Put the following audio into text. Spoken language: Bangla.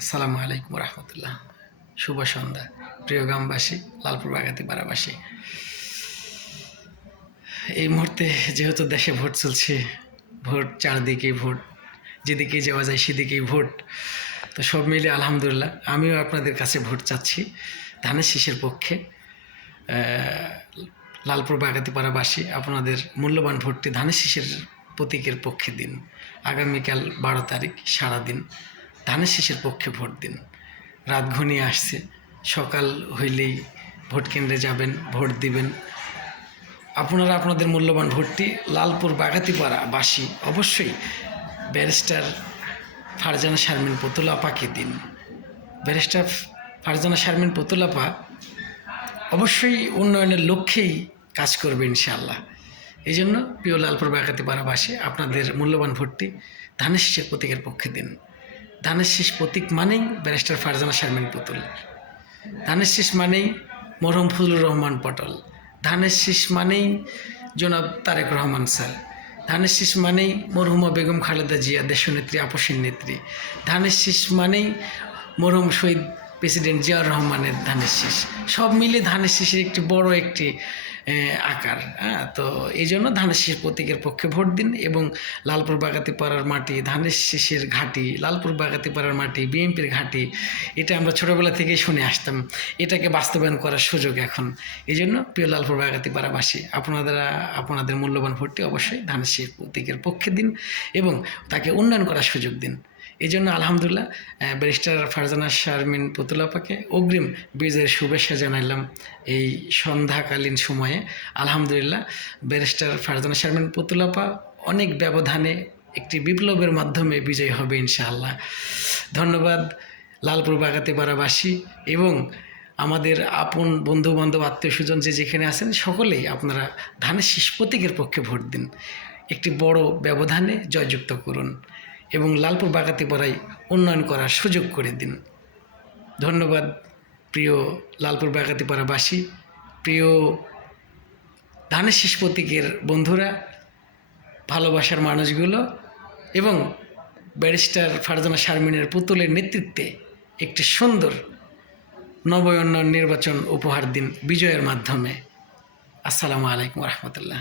আসসালামু আলাইকুম রহমতুল্লাহ। শুভ সন্ধ্যা প্রিয় গ্রামবাসী, লালপুর বাগাতি পাড়াবাসী। এই মুহূর্তে যেহেতু দেশে ভোট চলছে, ভোট চারদিকেই ভোট, যেদিকেই যাওয়া যায় সেদিকেই ভোট। তো সব মিলে আলহামদুলিল্লাহ আমিও আপনাদের কাছে ভোট চাচ্ছি ধানের শীষের পক্ষে। লালপুর বাগাতি পাড়াবাসী, আপনাদের মূল্যবান ভোটটি ধানের শীষের প্রতীকের পক্ষে দিন। আগামীকাল 12 তারিখ সারাদিন ধানের শীষের পক্ষে ভোট দিন। রাত ঘনিয়ে আসছে, সকাল হইলেই ভোট কেন্দ্রে যাবেন, ভোট দিবেন। আপনারা আপনাদের মূল্যবান ভোটটি লালপুর বাগাতিপাড়াবাসী অবশ্যই ব্যারিস্টার ফারজানা শারমিন পুতুল আপাকে দিন। ব্যারিস্টার ফারজানা শারমিন পুতুল আপা অবশ্যই উন্নয়নের লক্ষ্যেই কাজ করবে ইনশাআল্লাহ। এই জন্য প্রিয় লালপুর বাগাতিপাড়াবাসী, আপনাদের মূল্যবান ভোটটি ধানের শীষের প্রতীকের পক্ষে দিন। ধানের শীষ প্রতীক মানেই ব্যারিস্টার ফারজানা শারমিন পুতুল, ধানের শীষ মানেই মরহুম ফজলুর রহমান পটল, ধানের শীষ মানেই জনাব তারেক রহমান স্যার, ধানের শীষ মানেই মরহুমা বেগম খালেদা জিয়া দেশনেত্রী, আপসীর নেত্রী, ধানের শীষ মানেই মরহুম শহীদ প্রেসিডেন্ট জিয়াউর রহমানের ধানের শীষ। সব মিলে ধানের শীষের একটি বড় একটি আকার। তো এই জন্য ধানের শীষ প্রতীকের পক্ষে ভোট দিন এবং লালপুর বাগাতিপাড়ার মাটি ধানের শীষের ঘাঁটি, লালপুর বাগাতিপাড়ার মাটি বিএনপির ঘাঁটি, এটা আমরা ছোটোবেলা থেকেই শুনে আসতাম। এটাকে বাস্তবায়ন করার সুযোগ এখন। এই জন্য প্রিয় লালপুর বাগাতিপাড়াবাসী, আপনাদের মূল্যবান ভোটটি অবশ্যই ধানের শীষ প্রতীকের পক্ষে দিন এবং তাকে উন্নয়ন করার সুযোগ দিন। এই জন্য আলহামদুলিল্লাহ ব্যারিস্টার ফারজানা শারমিন পুতুল আপাকে অগ্রিম বিজয়ের শুভেচ্ছা জানাইলাম। এই সন্ধ্যাকালীন সময়ে আলহামদুলিল্লাহ ব্যারিস্টার ফারজানা শারমিন পুতুল আপা অনেক ব্যবধানে একটি বিপ্লবের মাধ্যমে বিজয় হবে ইনশাআল্লাহ। ধন্যবাদ লালপুর বাগাতিপাড়াবাসী এবং আমাদের আপন বন্ধুবান্ধব আত্মীয় স্বজন যে যেখানে আছেন সকলেই আপনারা ধানের শীষ প্রতীকের পক্ষে ভোট দিন। একটি বড় ব্যবধানে জয়যুক্ত করুন এবং লালপুর বাগাতিপাড়ায় উন্নয়ন করার সুযোগ করে দিন। ধন্যবাদ প্রিয় লালপুর বাগাতিপাড়াবাসী, প্রিয় ধানের শীষ প্রতীকের বন্ধুরা, ভালোবাসার মানুষগুলো এবং ব্যারিস্টার ফারজানা শারমিনের পুতুলের নেতৃত্বে একটি সুন্দর নবোন্নয়ন নির্বাচন উপহার দিন বিজয়ের মাধ্যমে। আসসালামু আলাইকুম রহমতুল্লাহ।